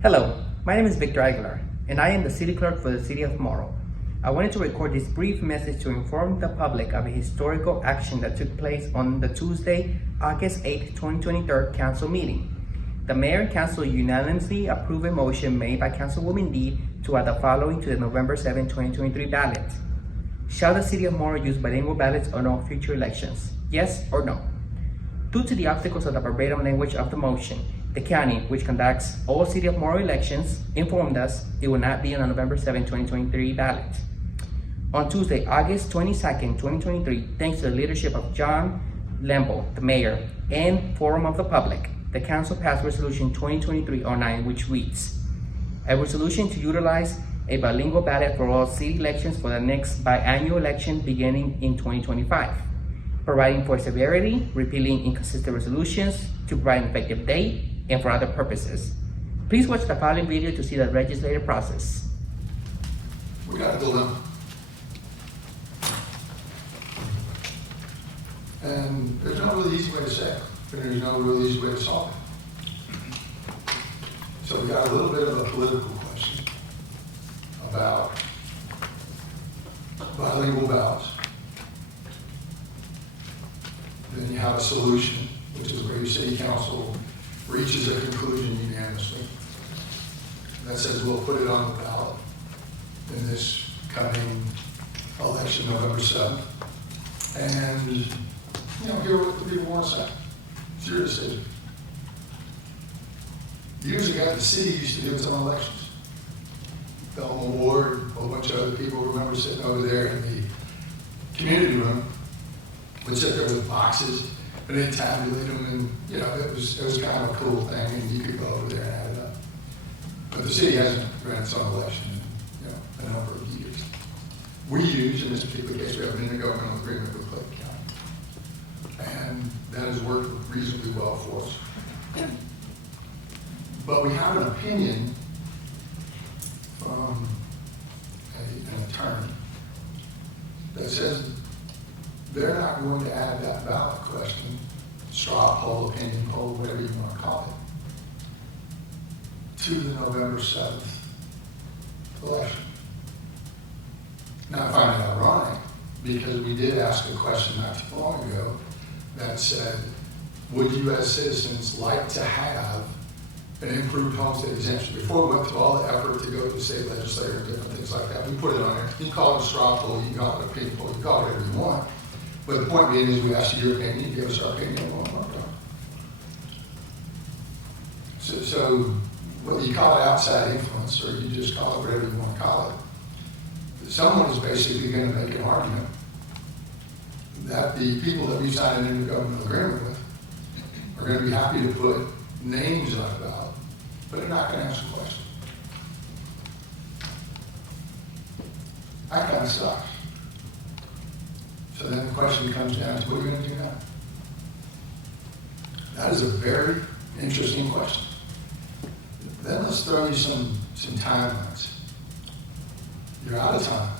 Hello, my name is Victor Aguilar, and I am the City Clerk for the City of Morrow. I wanted to record this brief message to inform the public of a historical action that took place on the Tuesday, August 8, 2023 Council meeting. The Mayor and Council unanimously approved a motion made by Councilwoman Deed to add the following to the November 7, 2023 ballot. Shall the City of Morrow use bilingual ballots on all future elections? Yes or no? Due to the obstacles of the verbatim language of the motion, the county, which conducts all City of Morrow elections, informed us it will not be on the November 7, 2023 ballot. On Tuesday, August 22nd, 2023, thanks to the leadership of John Lemble, the mayor, and Forum of the Public, the council passed Resolution 2023-09, which reads, a resolution to utilize a bilingual ballot for all city elections for the next biannual election beginning in 2025, providing for severity, repealing inconsistent resolutions, to provide an effective date, and for other purposes. Please watch the following video to see the legislative process. We got a dilemma. And there's no really easy way to say it, and there's no really easy way to solve it. So we got a little bit of a political question about bilingual ballots. Then you have a solution, which is where your city council reaches a conclusion unanimously that says we'll put it on the ballot in this coming election, November 7th. And, hear what the people want to say. It's your decision. Years ago, the city used to do its own elections. Belmont Ward, a whole bunch of other people remember sitting over there in the community room, would sit there with boxes, and they'd tabulate them, and it was kind of a cool thing, and you could go over there and add it up. But the city hasn't ran its own election in a number of years. We use, in this particular case, we have an intergovernmental agreement with Clayton County, and that has worked reasonably well for us. But we have an opinion from an attorney that says they're not going to add that ballot question, straw poll, opinion poll, whatever you want to call it, to the November 7th election. Now, I find it ironic because we did ask a question not too long ago that said, would you as citizens like to have an improved homestead exemption? Before we went through all the effort to go to the state legislature and different things like that, we put it on there. You can call it a straw poll, you can call it an opinion poll, you can call it whatever you want. But the point being is we asked you your opinion, you give us our opinion on what we're doing. So whether you call it outside influence or you just call it whatever you want to call it, someone is basically going to make an argument that the people that we signed an intergovernmental agreement with are going to be happy to put names on the ballot, but they're not going to answer the question. That kind of sucks. So then the question comes down to what are we going to do now? That is a very interesting question. Then let's throw you some timelines. You're out of time.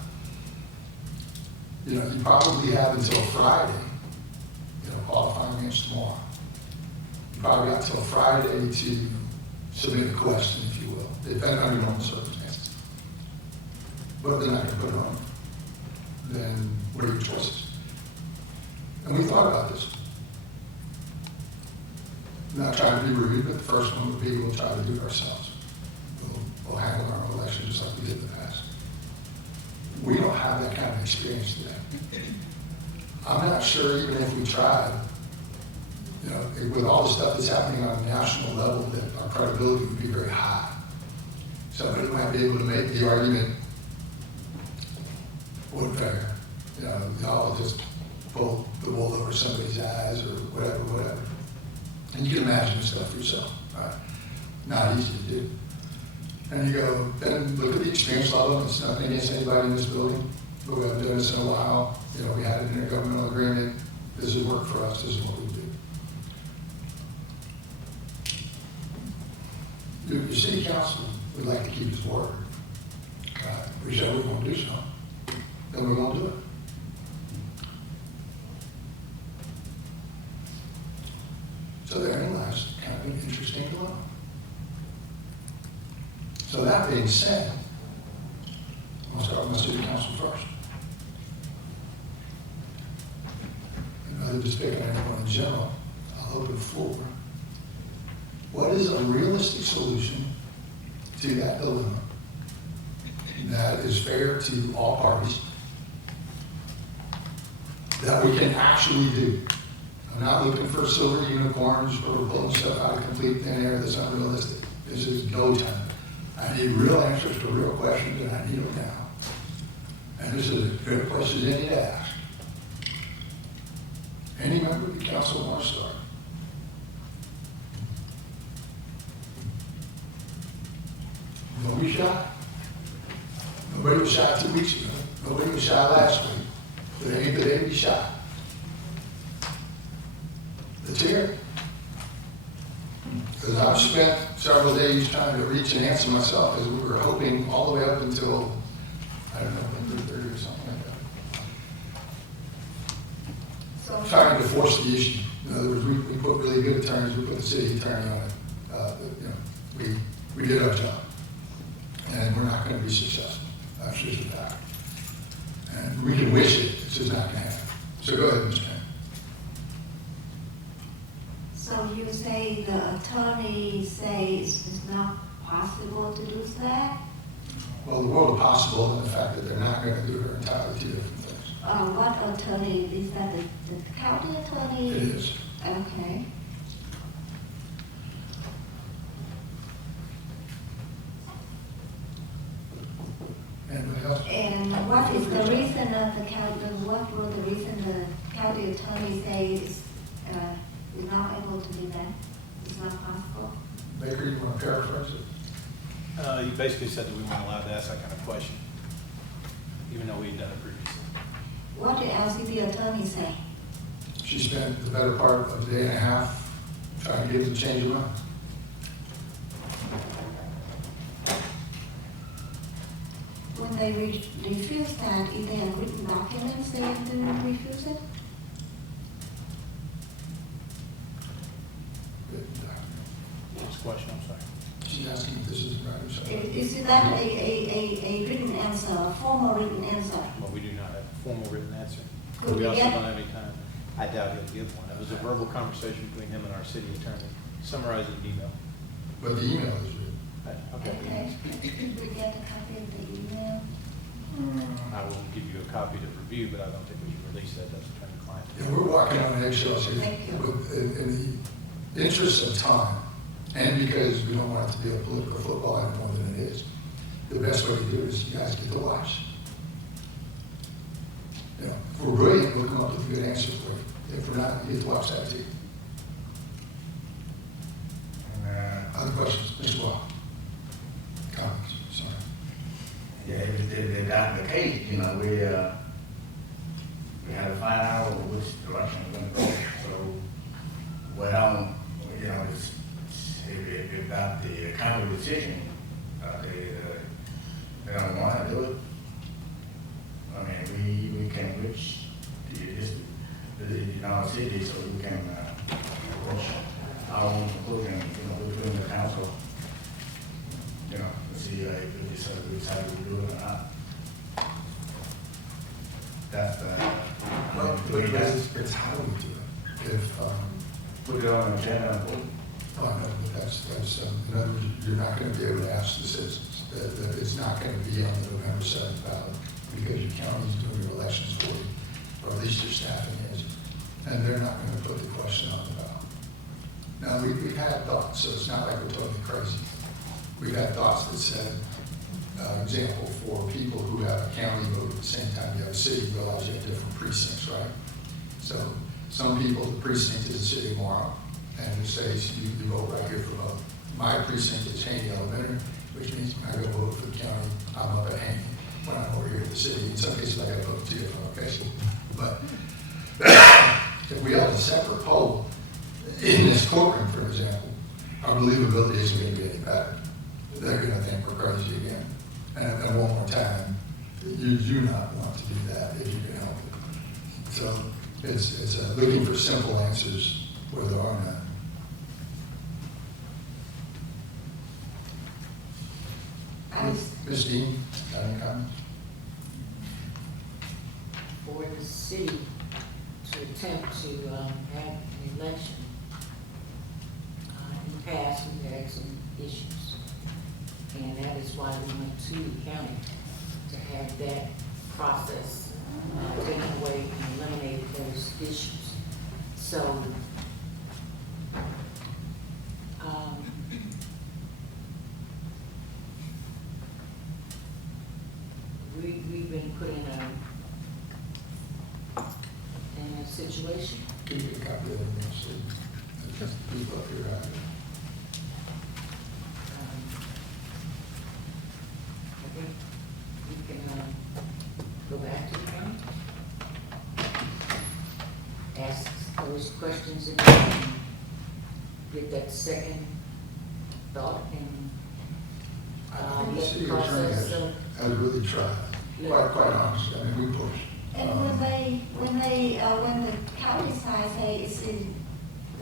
You probably have until Friday, qualifying against tomorrow. You probably got until Friday to submit a question, if you will, depending on your normal circumstances. But if they're not going to put it on, then what are your choices? And we thought about this. I'm not trying to be rude, but the first one would be we'll try to do it ourselves. We'll handle our own election just like we did in the past. We don't have that kind of experience today. I'm not sure even if we tried, with all the stuff that's happening on a national level, that our credibility would be very high. Somebody might be able to make the argument, what fair, y'all just pull the wool over somebody's eyes or whatever. And you can imagine this stuff yourself, right? Not easy to do. And you go, then look at the experience level. It's nothing against anybody in this building, but we haven't done this in a while. We had an intergovernmental agreement. This has worked for us. This is what we do. Your city council would like to keep his word. We said we're going to do something, then we're going to do it. So therein lies kind of an interesting dilemma. So that being said, I'll start with my city council first. And rather than just picking anyone in general, I'll open the floor. What is a realistic solution to that dilemma that is fair to all parties, that we can actually do? I'm not looking for silver unicorns or pulling stuff out of complete thin air that's unrealistic. This is go time. I need real answers to real questions, and I need them now. And this is a good question to any to ask. Any member of the council want to start? Don't be shy. Nobody was shy 2 weeks ago. Nobody was shy last week. But they ain't the day to be shy. The chair. Because I've spent several days trying to reach and answer myself as we were hoping all the way up until, I don't know, 3:30 or something like that. So, Trying to force the issue. In other words, we put really good attorneys, we put the city attorney on it. We did our job. And we're not going to be successful. That's just a fact. And we can wish it, it's just not going to happen. So go ahead, Ms. Payne. so you say the attorney says it's not possible to do that? Well, the world of possible and the fact that they're not going to do it are entirely two different things. What attorney, is that the county attorney? It is. Okay. Anybody else? And what is the reason of the county, what was the reason the county attorney says is not able to do that? It's not possible? Baker, you want to paraphrase it? You basically said that we weren't allowed to ask that kind of question, even though we had done it previously. What did LCB attorney say? She spent the better part of a day and a half trying to get them to change their mind. When they refuse that, is there a written document saying to refuse it? Next question, I'm sorry. She's asking if this is right or something. Is that a written answer, a formal written answer? Well, we do not have a formal written answer. Could We we also get- don't have any time. I doubt he'll give one. It was a verbal conversation between him and our city attorney, summarized in an email. But the email is written. Okay, could we get a copy of the email? I will give you a copy to review, but I don't think we should release that. That's attorney-client. Yeah, we're walking on eggshells here. Thank you. But in the interest of time, and because we don't want it to be a political football any more than it is, the best way to do it is you guys get to watch. You know, if we're brilliant, we'll come up with a good answer for you. If we're not, you get to watch that too. Other questions? Mr. Wall? Comments? Sorry. Yeah, if that's the case, you know, we had to find out which direction we're gonna go. So, well, you know, if that's the county decision, they don't want to do it. I mean, we can reach our city so we can approach our own conclusion, you know, between the council, you know, to see if we decide to do it or not. That's Well, it's how we do it. If, put it on the agenda and vote. oh, no, but that's, in other words, you're not gonna be able to ask the citizens, that it's not gonna be on the November 7th ballot, because your county's doing your elections for you, or at least your staffing is, and they're not gonna put the question on the ballot. Now, we've had thoughts, so it's not like we're totally crazy. We've had thoughts that said, example, for people who have a county vote at the same time you have a city, you realize you have different precincts, right? So some people, the precinct is the city of Morrow, and it says you vote right here for both. My precinct is Haney Elementary, which means when I go vote for the county, I'm up at Haney. When I'm over here at the city, in some cases I got to vote two different locations. But if we have a separate poll in this courtroom, for example, our believability isn't going to be any better. They're going to think we're crazy again. And one more time, you do not want to do that if you can help it. So it's looking for simple answers where there are none. I was, Ms. Dean, got any comments? For the city to attempt to have an election, in the past, we've had some issues. And that is why we went to the county to have that process taken away and eliminate those issues. So, we've been put in a situation. Can you get a copy of it, so just keep up your eye. I think we can go back to the county, ask those questions again, and get that second thought and I think the let city the attorney process. has really tried, quite honestly, I mean, we pushed. and when the county side say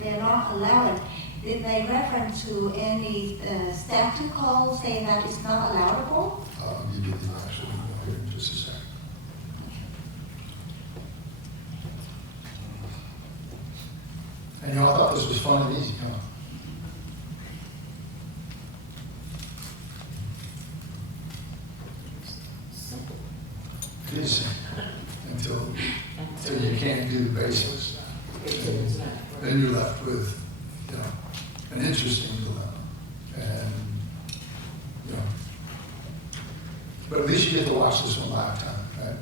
they're not allowed, did they reference to any statute call saying that it's not allowable? You get the actual email here in just a second. And y'all thought this was fun and easy, huh? Simple. It is until you can't do the basics. Until it's not. Then you're left with, you know, an interesting dilemma. And, you know, but at least you get to watch this one live time, right?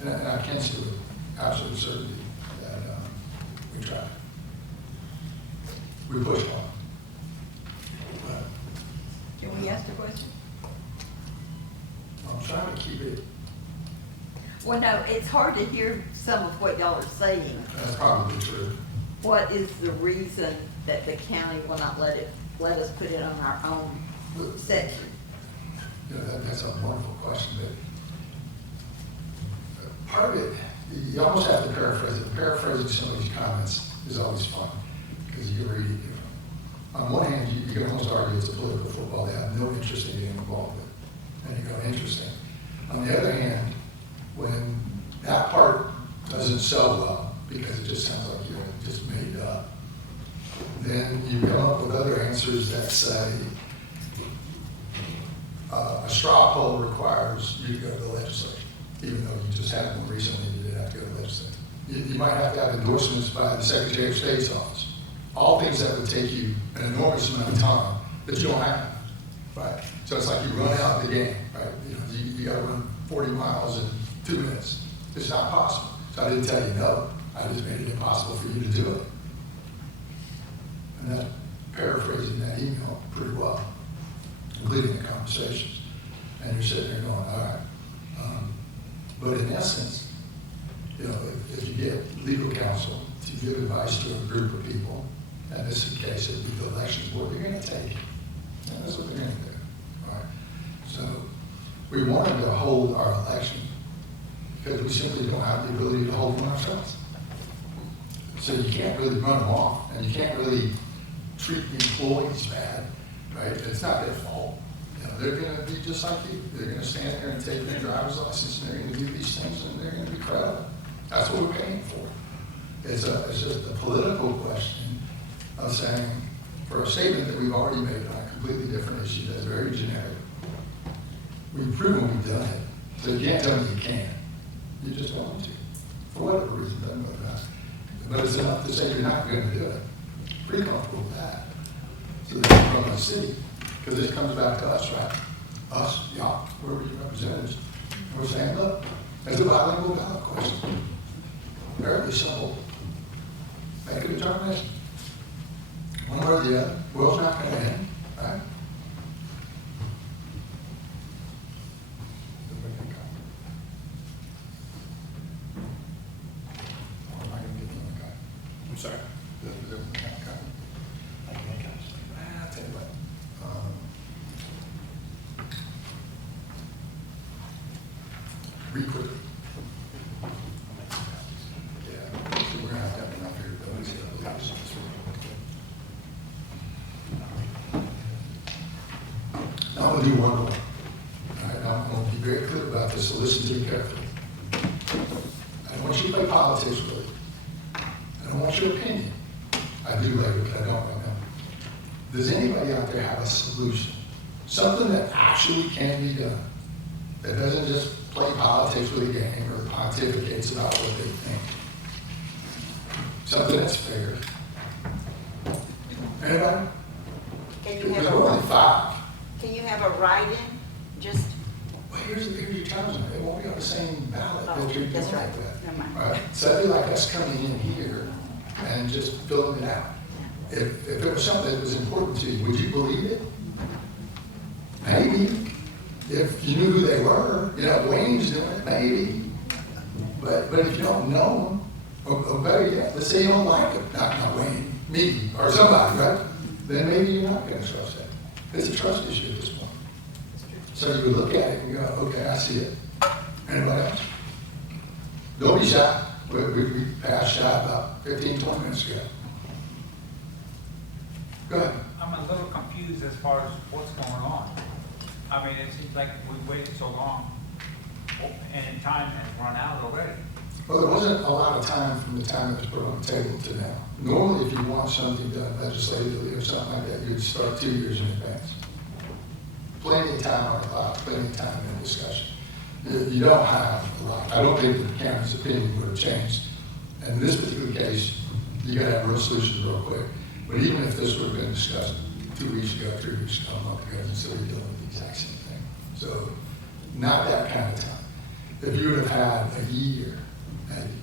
And I can say with absolute certainty that we tried. We pushed on. But Can we ask a question? I'm trying to keep it, Well, no, it's hard to hear some of what y'all are saying. that's probably true. What is the reason that the county will not let us put it on our own section? You know, that's a wonderful question, but part of it, you almost have to paraphrase it. Paraphrasing some of these comments is always fun, because you read it, you know. On one hand, you can almost argue it's a political football they have no interest in getting involved with. And you go, interesting. On the other hand, when that part doesn't sell well, because it just sounds like you're just made up, then you come up with other answers that say, a straw poll requires you to go to the legislature, even though you just had one recently, you didn't have to go to the legislature. You might have to have endorsements by the Secretary of State's office. All things that would take you an enormous amount of time that you don't have, right? So it's like you run out of the game, right? You know, you gotta run 40 miles in 2 minutes. It's not possible. So I didn't tell you no, I just made it impossible for you to do it. And that's paraphrasing that email pretty well, including the conversations. And you're sitting there going, all right. But in essence, you know, if you get legal counsel to give advice to a group of people, and this is the case, it'd be the elections board, you're gonna take it. And that's what they're gonna do, all right? So we wanted to hold our election because we simply don't have the ability to hold one ourselves. So you can't really run them off, and you can't really treat the employees bad, right? It's not their fault. You know, they're gonna be just like you. They're gonna stand there and take their driver's license, and they're gonna do these things, and they're gonna be credible. That's what we're paying for. It's just a political question of saying, for a statement that we've already made on a completely different issue that's very generic, we've proven we've done it. So you can't tell me you can't. You just don't want to. For whatever reason, doesn't matter. But it's enough to say you're not going to do it. Pretty comfortable with that. So then from the city, because this comes back to us, right? Us, y'all, where were your representatives? And we're saying, look, it's a bilingual ballot question. Very simple. Make a determination. One way or the other. World's not going to end, right? I'm sorry. I'll tell you what. Read quickly. Yeah, so we're gonna have to have enough here. But we see the house. Now, I'm gonna do one more. All right, I'm gonna be very clear about this, so listen to me carefully. I don't want you to play politics with it. I don't want your opinion. I do later, but I don't right now. Does anybody out there have a solution? Something that actually can be done, that doesn't just play politics with a game or pontificates about what they think. Something that's fair. Anybody? Can you There's have a, only 5. can you have a write-in, just, Well, here's your challenge. It won't be on the same ballot Oh, that you're doing that's right. like that. Never mind. Right? So that'd be like us coming in here and just filling it out. If it was something that was important to you, would you believe it? Maybe. If you knew who they were, you know, Wayne's doing it, maybe. But if you don't know them, or better yet, let's say you don't like them, not Wayne, me, or somebody, right? Then maybe you're not gonna trust that. It's a trust issue at this point. So you look at it and go, okay, I see it. Anybody else? Don't be shy. We passed shy about 15, 20 minutes ago. Go ahead. I'm a little confused as far as what's going on. I mean, it seems like we waited so long, and time has run out already. Well, there wasn't a lot of time from the time it was put on the table to now. Normally, if you want something done legislatively or something like that, you'd start 2 years in advance. Plenty of time on the clock, plenty of time in discussion. You don't have a lot. I don't think the county's opinion would have changed. In this particular case, you gotta have real solutions real quick. But even if this would have been discussed 2 weeks ago, 3 weeks ago, a month ago, you're still dealing with the exact same thing. So, not that kind of time. If you would have had a year, maybe,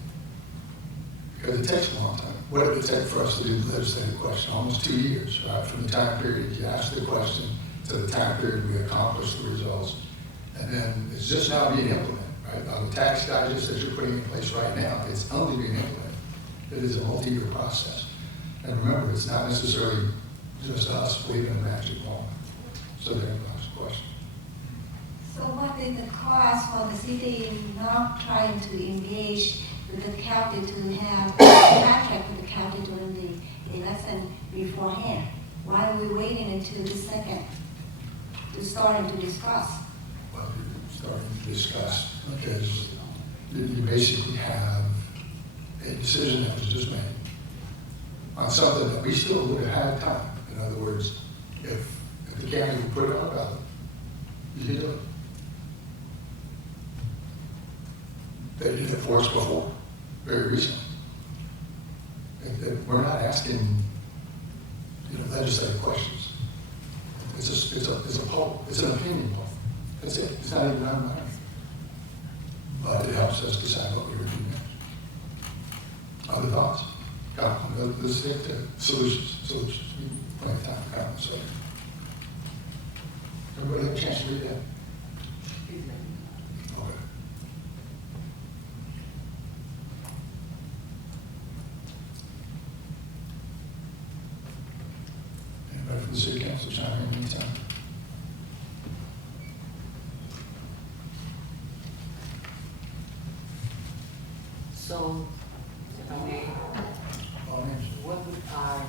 because it takes a long time. What did it take for us to do the legislative question? Almost 2 years, right? From the time period you asked the question to the time period we accomplished the results. And then it's just now being implemented, right? On the tax digest that you're putting in place right now, it's only being implemented. It is a multi-year process. And remember, it's not necessarily just us waving a magic wand. So there goes the question. So what is the cost for the city not trying to engage with the county to have a contract with the county during the election beforehand? Why are we waiting until the second to starting to discuss? Well, you're starting to discuss because you basically have a decision that was just made on something that we still would have had time. In other words, if the county would put it on a ballot, you could do it. They did it for us before, very recently. We're not asking, legislative questions. It's a poll. It's an opinion poll. That's it. It's not even on mine. But it helps us decide what we would do next. Other thoughts? Let's get to solutions. We have plenty of time for comments. So, everybody have a chance to read that? Okay. Anybody from the city council chime in anytime? So, if I may, All names. what would our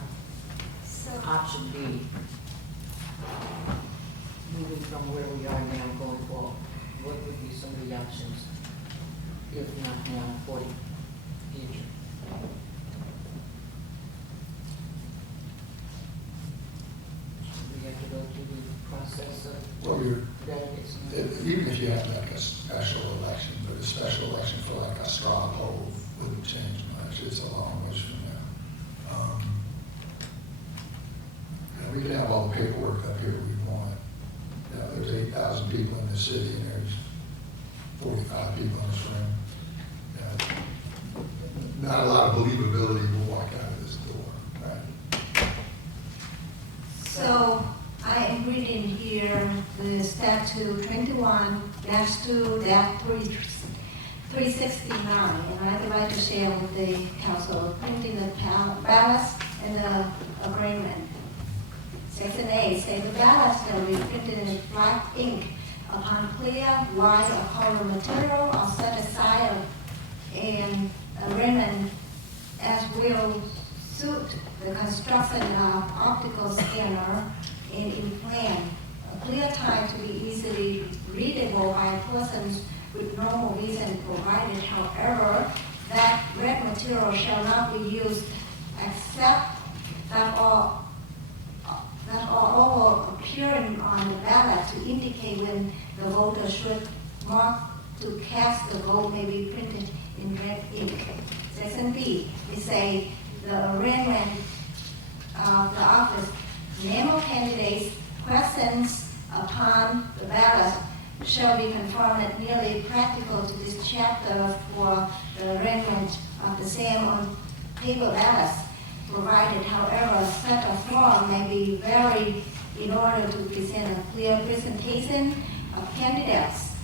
option be? Moving from where we are now going forward, what would be some of the options, if not now, for the future? We have to go through the process of Well, delegates. even if you have like a special election, but a special election for like a straw poll wouldn't change much. It's a long ways from now. We can have all the paperwork up here we want. There's 8,000 people in this city and there's 45 people in this room. Not a lot of believability will walk out of this door, right? So I am reading here the statute 21-2-369, and I'd like to share with the council printing the ballots and the agreement. Section A says the ballots shall be printed in black ink upon clear, white, or color material or set aside in agreement as will suit the construction of optical scanner and in plan a clear time to be easily readable by persons with normal vision provided. However, that red material shall not be used except that all over appearing on the ballot to indicate when the voter should mark to cast the vote may be printed in red ink. Section B, it say the arraignment of the office, name of candidates, questions upon the ballot shall be conformed nearly practical to this chapter for the arrangement of the same on paper ballots, provided, however, such a form may be varied in order to present a clear presentation of candidates.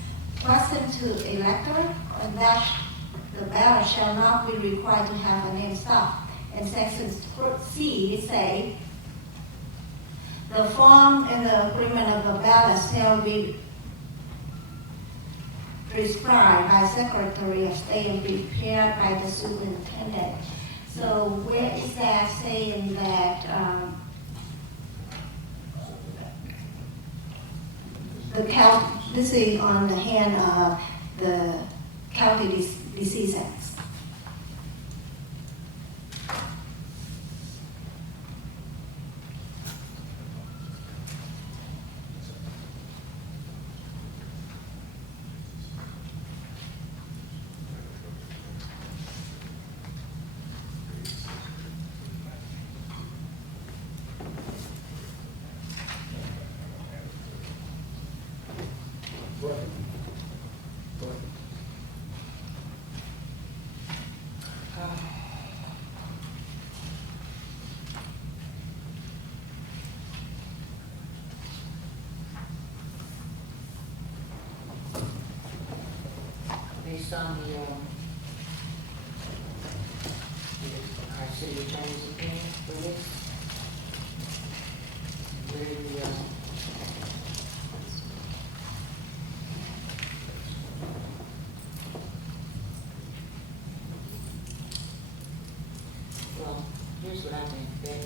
Question to elector, that the ballot shall not be required to have a name stop. And section C, it say, the form and the agreement of the ballot shall be prescribed by Secretary of State and prepared by the superintendent. So where is that saying that the county, this is on the hand of the county decisions? Based on our city attorney's opinion for this, where well, here's what I think, that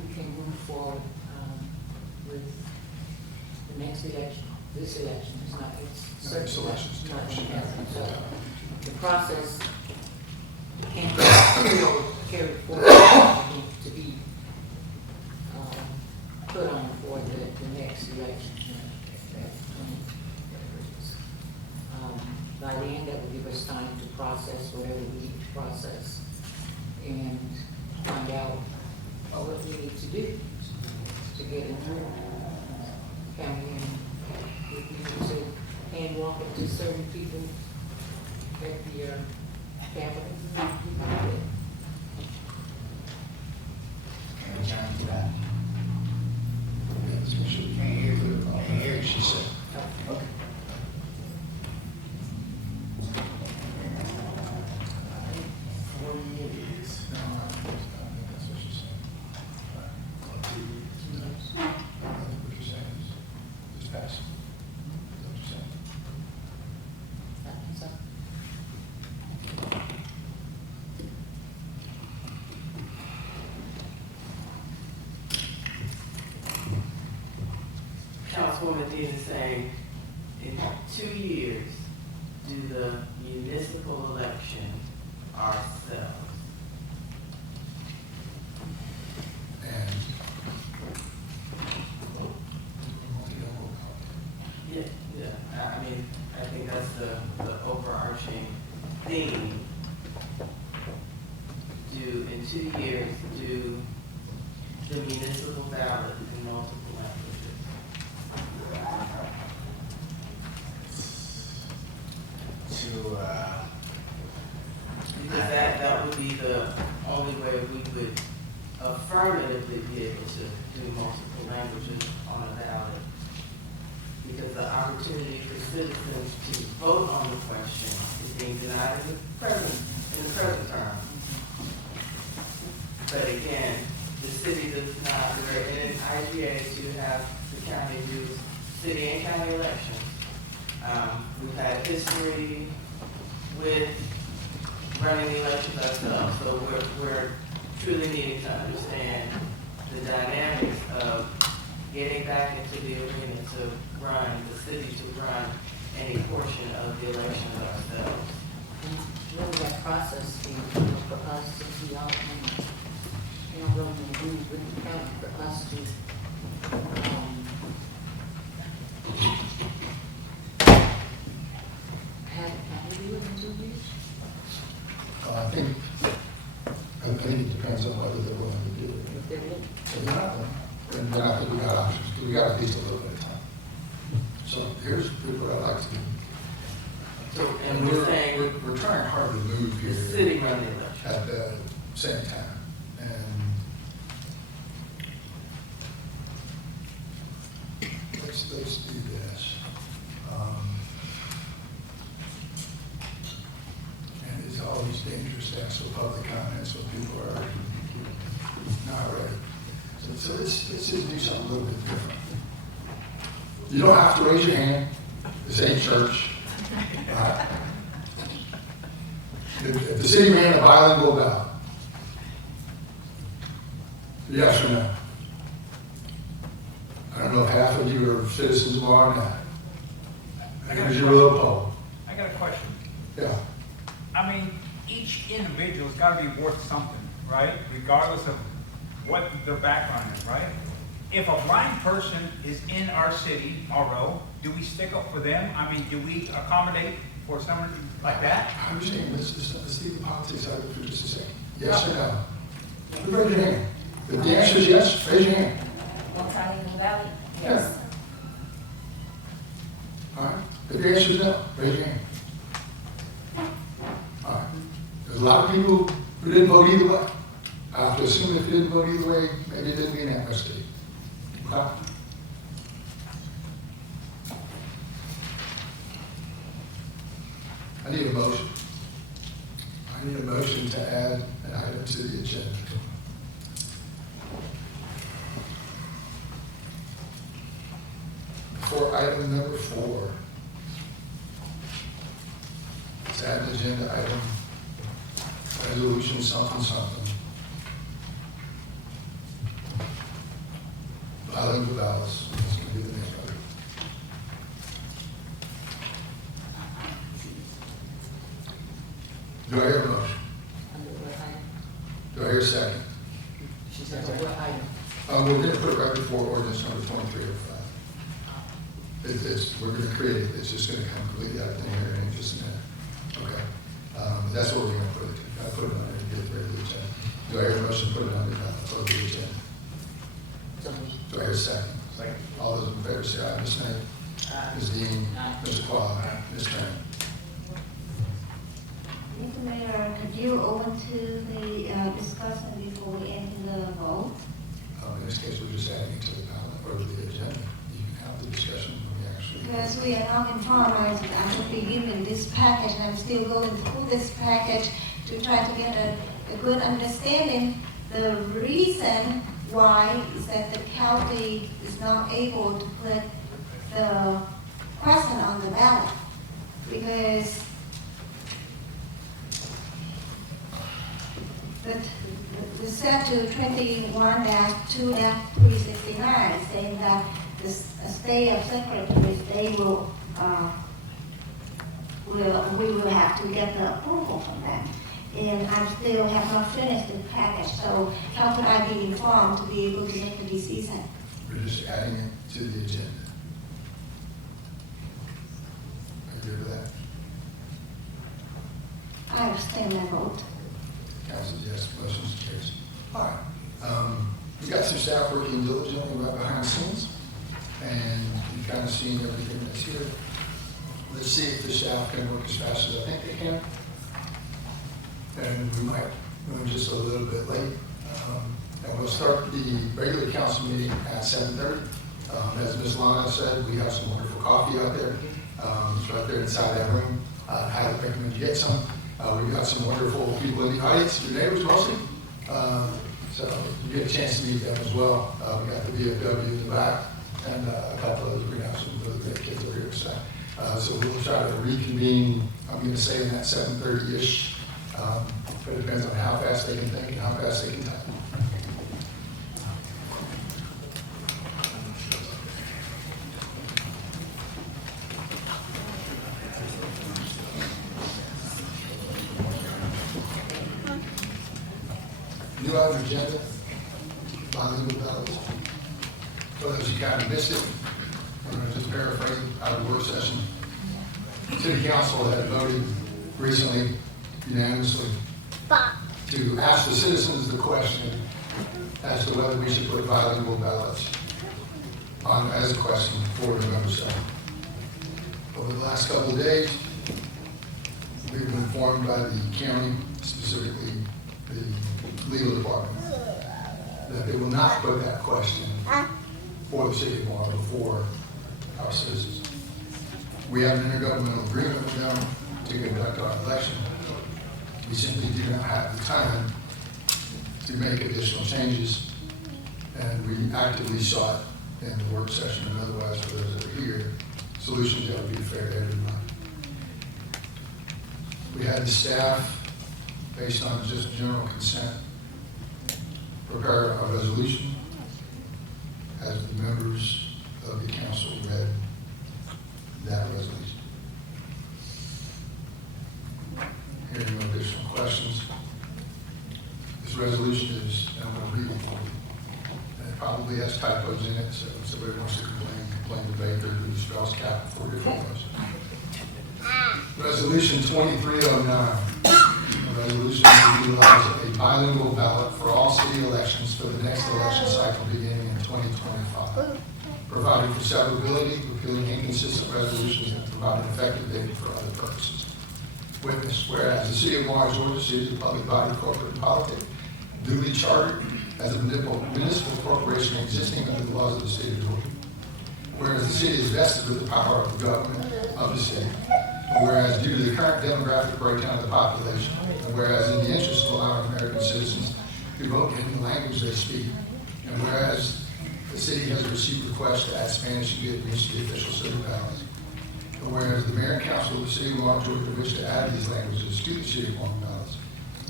we can move forward with the next election. This election is not, it's Next election's not next gonna year. happen. So the process can't be carried forward to be put on for the next election. By the end, that will give us time to process whatever we need to process and find out what we need to do to get into county, and if we need to hand walk it to certain people at the Capitol. Can we turn to that? Yes, we should. Can't hear you. Can't hear, she said. Okay. 40 years. No, that's what she said. Two minutes? I think what you're saying is, just pass. Is that what you're saying? So, Councilwoman Dean is saying, in 2 years, do the municipal election ourselves. And. Yeah, I mean, I think that's the overarching theme. In 2 years, do the municipal ballot in multiple languages. Because that would be the only way we would affirmatively be able to do multiple languages on a ballot. Because the opportunity for citizens to vote on the question is being denied in the present term. But again, the city does not, we're in IGA to have the county do city and county elections. We've had history with running the elections ourselves, so we're truly needing to understand the dynamics of getting back into the arena to run, the city to run any portion of the election ourselves. And really that process being, for us, since we all, really agree with the county, for us to, have we lived in 2 years? I think it depends on whether they're willing to do it. If they're willing. If they're not, then I think we got options, because we got at least a little bit of time. So here's what I'd like to do. So, and we're saying, We're trying hard to move here. the city run the election. At the same time. And let's do this. And it's always dangerous to ask for public comments when people are not ready. So let's just do something a little bit different. You don't have to raise your hand. This ain't church. If the city ran a bilingual ballot, yes or no? I don't know if half of you are citizens of R or not. Here's your little poll. I got a question. Yeah. I mean, each individual's gotta be worth something, right? Regardless of what their background is, right? If a blind person is in our city, Morrow, do we stick up for them? I mean, do we accommodate for somebody like that? I understand. Let's leave the politics out of it for just a second. Yes or no? Raise your hand. If the answer is yes, raise your hand. One time in the valley? Yes. All right. If the answer is no, raise your hand. All right. There's a lot of people who didn't vote either way. I have to assume if you didn't vote either way, maybe it didn't mean that much to you. Okay? I need a motion. I need a motion to add an item to the agenda. For item number 4, let's add an agenda item, resolution something something. Bilingual ballots, that's going to be the name of it. Do I hear a motion? Under what item? Do I hear a second? She said, under what item? We're going to put it right before ordinance number 2305. We're going to create it, it's just going to come completely out of thin air in just a minute. Okay. That's what we're going to put it. I put it on there to get it ready to the agenda. Do I hear a motion to put it on the agenda? So we- Do I hear a second? Second. All those in favor say aye. Ms. Knight? Ms. Dean? Aye. Mr. Quah? Ms. Tran? Mr. Mayor, could you open to the discussion before we enter the vote? In this case, we're just adding it to the ballot or to the agenda. You can have the discussion when we actually. Because we are not informed, I should be given this package, and I'm still going through this package to try to get a good understanding. The reason why is that the county is not able to put the question on the ballot. Because the statute 21-2-369 is saying that the state of secretaries, they will, we will have to get the approval from them. And I still have not finished the package, so how could I be informed to be able to make a decision? We're just adding it to the agenda. Are you good with that? I abstain my vote. Council, yes, motion carries. All right. We got some staff working diligently right behind the scenes, and you've kind of seen everything that's here. Let's see if the staff can work as fast as I think they can. And we might move just a little bit late. And we'll start the regular council meeting at 7:30. As Ms. Lana said, we have some wonderful coffee out there. It's right there inside that room. I highly recommend you get some. We've got some wonderful people in the audience, your neighbors mostly. So you get a chance to meet them as well. We got the VFW in the back and a couple of others. We're going to have some really great kids over here. So we'll try to reconvene, I'm going to say in that 7:30-ish. But it depends on how fast they can think and how fast they can type. do have an agenda, bilingual ballots. For those who kind of missed it, I'm going to just paraphrase it out of the work session. City Council had voted recently unanimously to ask the citizens the question as to whether we should put bilingual ballots on as a question for November 7th. Over the last couple of days, we've been informed by the county, specifically the legal department, that they will not put that question for the city of Morrow before our citizens. We have an intergovernmental agreement with them to conduct our election. We simply do not have the time to make additional changes, and we actively sought in the work session and otherwise for those that are here, solutions that would be fair to everyone. We had the staff, based on just general consent, prepare a resolution as the members of the council read that resolution. Hearing no additional questions, this resolution is, and I'm going to read it for you. And it probably has typos in it, so if somebody wants to complain to Baker, who spells cap 4 different ways. Resolution 2309, a resolution to utilize a bilingual ballot for all city elections for the next election cycle beginning in 2025, providing for severability, repealing inconsistent resolutions, and providing effective date for other purposes. Witness, whereas the city of Morrow, Georgia City is a public body, corporate, and politic, duly chartered as a municipal corporation existing under the laws of the state of Georgia. Whereas the city is vested with the power of the government of the city. And whereas due to the current demographic breakdown of the population, and whereas in the interest of allowing American citizens to vote in the language they speak, and whereas the city has received requests to add Spanish and Vietnamese to the official city ballots, and whereas the mayor and council of the city of Morrow, Georgia wish to add these languages to the city of Morrow ballots,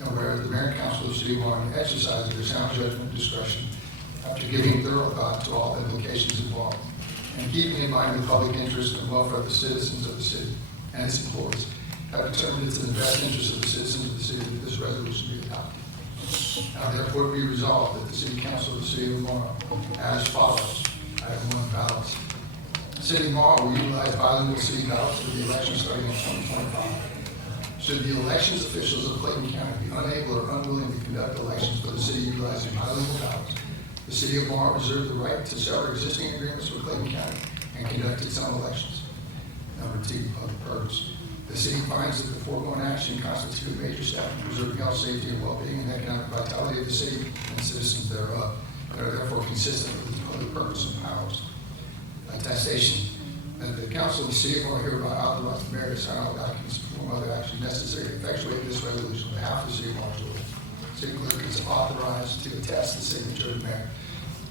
and whereas the mayor and council of the city of Morrow exercise their sound judgment and discretion after giving thorough thought to all implications involved, and keeping in mind the public interest and welfare of the citizens of the city and its employees, have determined it's in the best interest of the citizens of the city that this resolution be adopted. Now therefore be resolved that the city council of the city of Morrow, as follows, item 1, ballots. The city of Morrow will utilize bilingual city ballots for the election starting in 2025. Should the elections officials of Clayton County be unable or unwilling to conduct elections for the city utilizing bilingual ballots, the city of Morrow reserves the right to sever existing agreements with Clayton County and conduct its own elections. Number 2, public purpose. The city finds that the foregoing action constitutes a major step in preserving health, safety, and well-being and economic vitality of the city and citizens thereof, and are therefore consistent with its public purpose and powers. Attestation. That the council of the city of Morrow hereby authorize the mayor to sign all documents and perform other actions necessary to effectuate this resolution on behalf of the city of Morrow, Georgia. City clerk is authorized to attest the signature of the mayor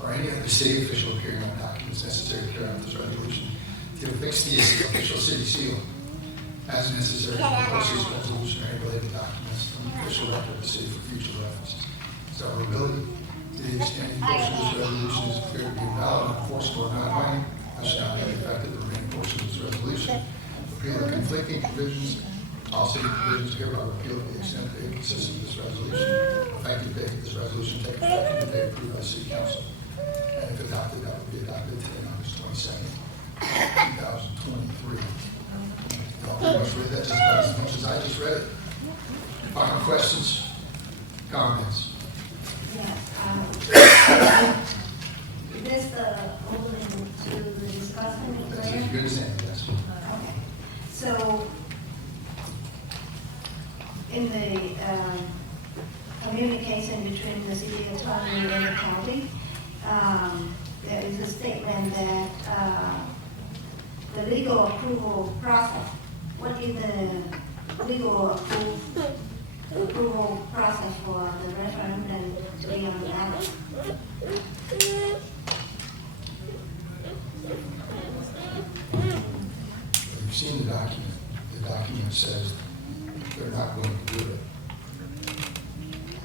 or any other city official appearing on documents necessary to carry out this resolution, to affix the official city seal as necessary to post this resolution or any related documents on the official record of the city for future references. Severability. To the extent any portion of this resolution is declared to be invalid, enforceable, or non-binding, I shall not have effective the remaining portion of this resolution. Repeal the conflicting provisions. All city provisions hereby repealed to the extent they are consistent with this resolution. Effective date of this resolution take effect the day approved by the city council. And if adopted, that would be adopted today, August 22nd, 2023. Y'all pretty much read that just about as much as I just read it. Final questions, comments? Yes. Is this the opening to the discussion? That's as good as any, yes. Okay. So, in the communication between the city attorney and the county, there is a statement that the legal approval process, what is the legal approval process for the referendum to be on the ballot? You've seen the document. The document says they're not going to do it.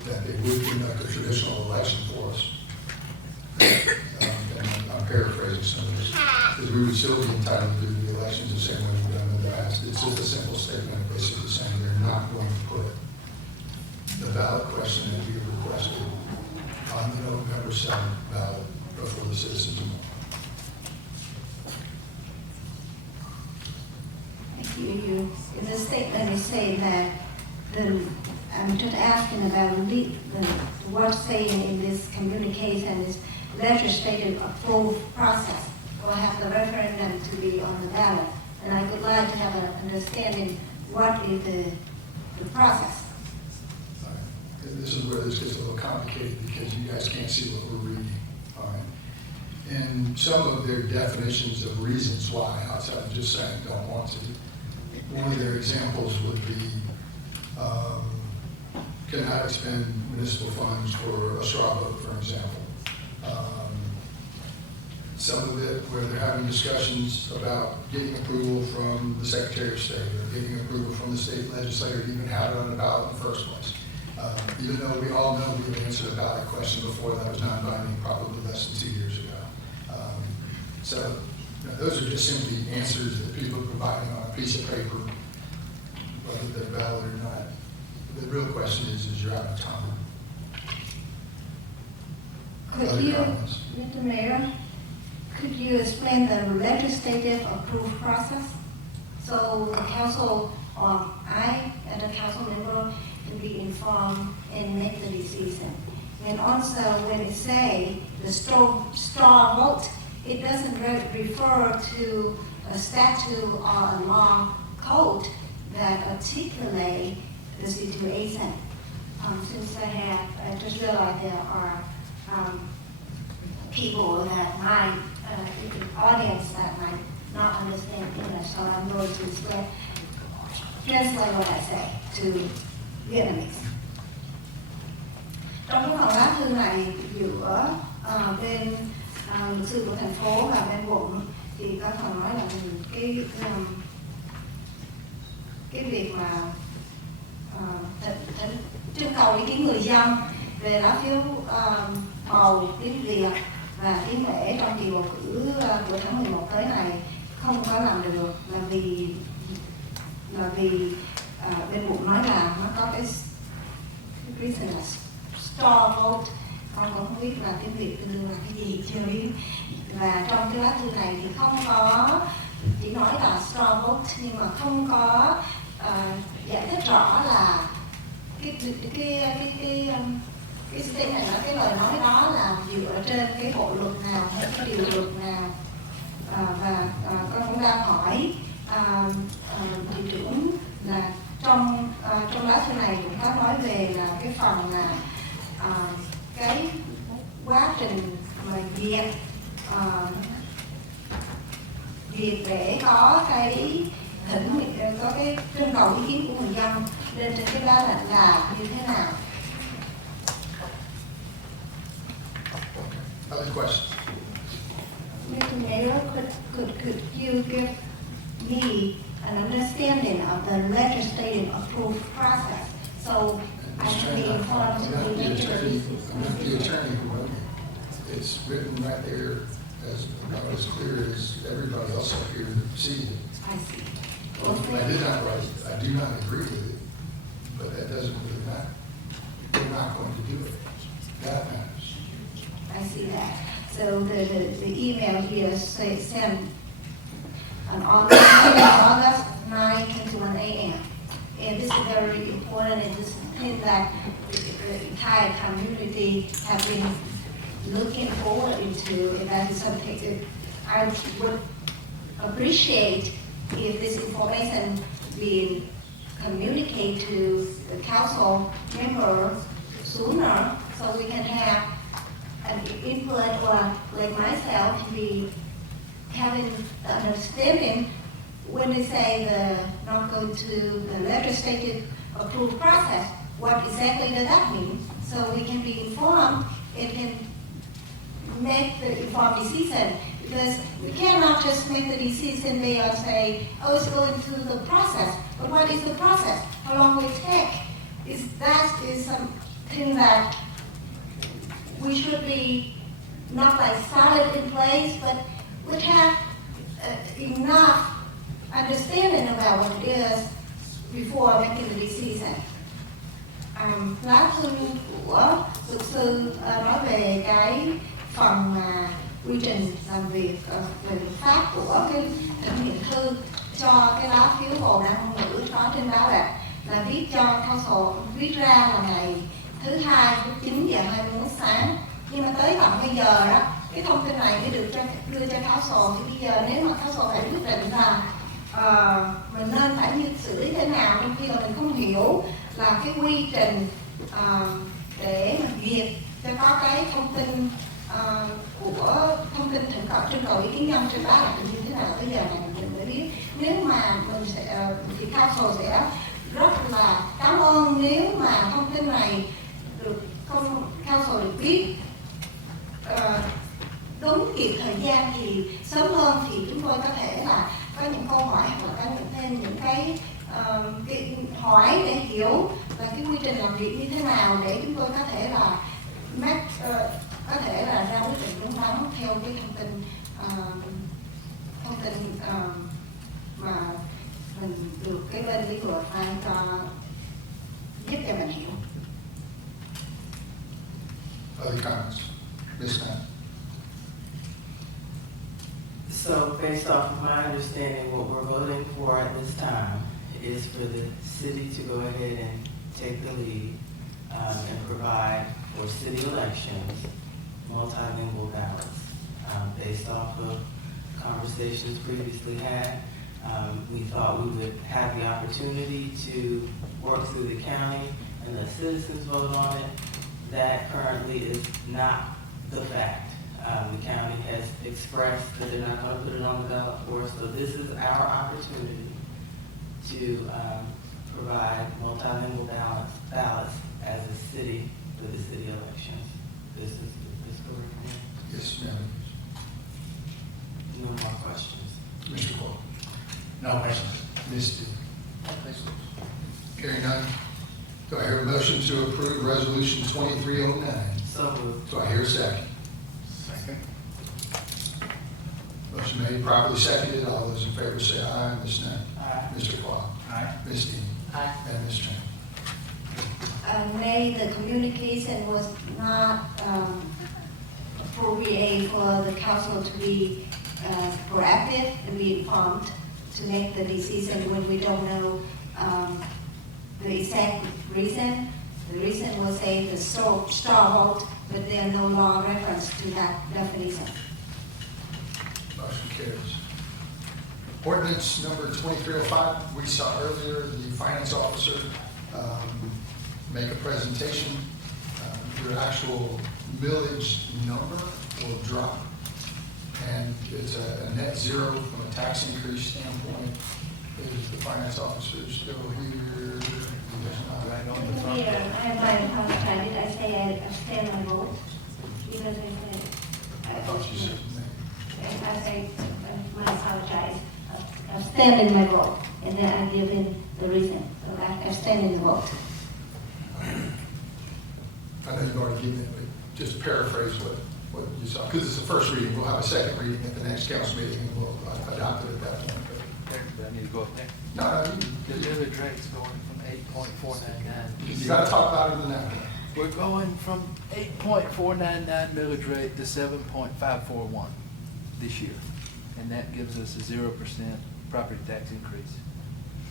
That they would conduct a traditional election for us. And I'm paraphrasing some of this, because we would still be entitled to do the elections the same way we've done in the past. It's just a simple statement, basically saying they're not going to put the ballot question that we requested push that ballot before the citizens tomorrow. You, in the statement, you say that I'm just asking about what's saying in this communication, this legislative approved process, or have the referendum to be on the ballot. And I would like to have an understanding what is the process. All right. This is where this gets a little complicated because you guys can't see what we're reading. All right. And some of their definitions of reasons why, outside of just saying don't want to, one of their examples would be cannot expend municipal funds for a straw vote, for example. Some of it where they're having discussions about getting approval from the Secretary of State or getting approval from the state legislature to even have it on the ballot in the first place. Even though we all know we have answered a ballot question before that was non-binding probably less than 2 years ago. So those are just simply answers that people are providing on a piece of paper, whether they're valid or not. The real question is you're out of time. Could you, Mr. Mayor, could you explain the legislative approved process? So the council, or I, as a council member, can be informed and make the decision. And also, when it say the straw vote, it doesn't refer to a statute or a law code that articulate the situation. Since I just realized there are people that might, audience that might not understand English, so I'm going to translate what I say to Vietnamese. Trong cái phòng lá thư này giữa bên luật sư của thành phố và bên quận thì có thể nói là cái việc mà trưng cầu ý kiến người dân về lá phiếu bầu tiếng Việt và tiếng Mễ trong kỳ bầu cử của tháng 11 tới này không có làm được là vì bên quận nói là nó có cái reason là straw vote, không biết là tiếng Việt tương đương là cái gì chưa biết. Và trong cái lá thư này thì không có, chỉ nói là straw vote nhưng mà không có giải thích rõ là cái sự tình này, cái lời nói đó là dựa trên cái bộ luật nào hay cái điều luật nào. Và con cũng đang hỏi thị trưởng là trong lá thư này cũng có nói về là cái phần là cái quá trình mà việc để có cái có cái trưng cầu ý kiến của người dân lên trên cái ballot là như thế nào. Other questions? Mr. Mayor, could you give me an understanding of the legislative approved process so I can be informed to be The attorney who wrote it. It's written right there as clear as everybody else up here sees it. I see. I did not write it. I do not agree with it, but that doesn't really matter. We're not going to do it. That matters. I see that. So the email here says sent on August 9:21 a.m. And this is very important, and this is thing that the entire community have been looking forward into, and that is something that I would appreciate if this information be communicated to the council member sooner, so we can have an input, or like myself to be having the understanding when they say the not going to the legislative approved process, what exactly does that mean? So we can be informed and can make the informed decision, because we cannot just make the decision there and say, oh, it's going through the process. But what is the process? How long will it take? That is something that we should be not like solid in place, but would have enough understanding about what it is before making the decision. lá thư của luật sư nói về cái phần mà quy trình làm việc về luật pháp của cái thỉnh nguyện thư cho cái lá phiếu bầu đa ngôn ngữ có trên báo là viết cho council, viết ra là ngày thứ hai lúc 9 giờ 20 phút sáng, nhưng mà tới tận bây giờ đó cái thông tin này mới được đưa cho council. Thì bây giờ nếu mà council phải quyết định rằng mình nên phải xử lý thế nào, trong khi là mình không hiểu là cái quy trình để mình duyệt cho có cái thông tin của thông tin trưng cầu ý kiến nhân trên báo là như thế nào, bây giờ này mình mới biết. Nếu mà mình sẽ thì council sẽ rất là cảm ơn nếu mà thông tin này được council được biết đúng kịp thời gian thì sớm hơn, thì chúng tôi có thể là có những câu hỏi hoặc là có thêm những cái hỏi để hiểu là cái quy trình làm việc như thế nào, để chúng tôi có thể là ra quyết định đúng đắn theo cái thông tin mà mình được cái bên lý luật phải cho giúp cho mình hiểu. Other comments? Ms. Knight? So based off of my understanding, what we're voting for at this time is for the city to go ahead and take the lead and provide for city elections multilingual ballots. Based off of conversations previously had, we thought we would have the opportunity to work through the county and the citizens vote on it. That currently is not the fact. The county has expressed that they're not going to put it on the ballot for us, so this is our opportunity to provide multilingual ballots as a city for the city elections. This is correct. Yes, ma'am. No more questions. Mr. Paul? No questions. Ms. D? Hearing none, do I hear a motion to approve Resolution 2309? So moved. Do I hear a second? Second. Motion made, properly seconded. All those in favor say aye. Ms. Knight? Aye. Mr. Clark? Aye. Ms. Dean? Aye. And Ms. Tran? May the communication was not appropriate for the council to be proactive and be informed to make the decision when we don't know the exact reason. The reason was the straw vote, but there no law reference to that definition. Motion carries. Ordinance number 2305, we saw earlier the finance officer make a presentation. Your actual millage number will drop, and it's a net zero from a tax increase standpoint. Is the finance officer still here? Right on the front. Here, I have my apologize. Did I say I abstain my vote? Because I said. I thought you said I say, I apologize. Abstain in my vote, and then I give in the reason. So I abstain in the vote. I know you've already given it, but just paraphrase what you saw, because it's the first reading. We'll have a second reading at the next council meeting, and we'll adopt it at that point. Do I need to go up there? No, The millage rate's going from 8.499. you got to talk louder than that. We're going from 8.499 millage rate to 7.541 this year. And that gives us a 0% property tax increase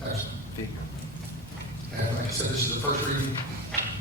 Excellent. figure. And like I said, this is the first reading.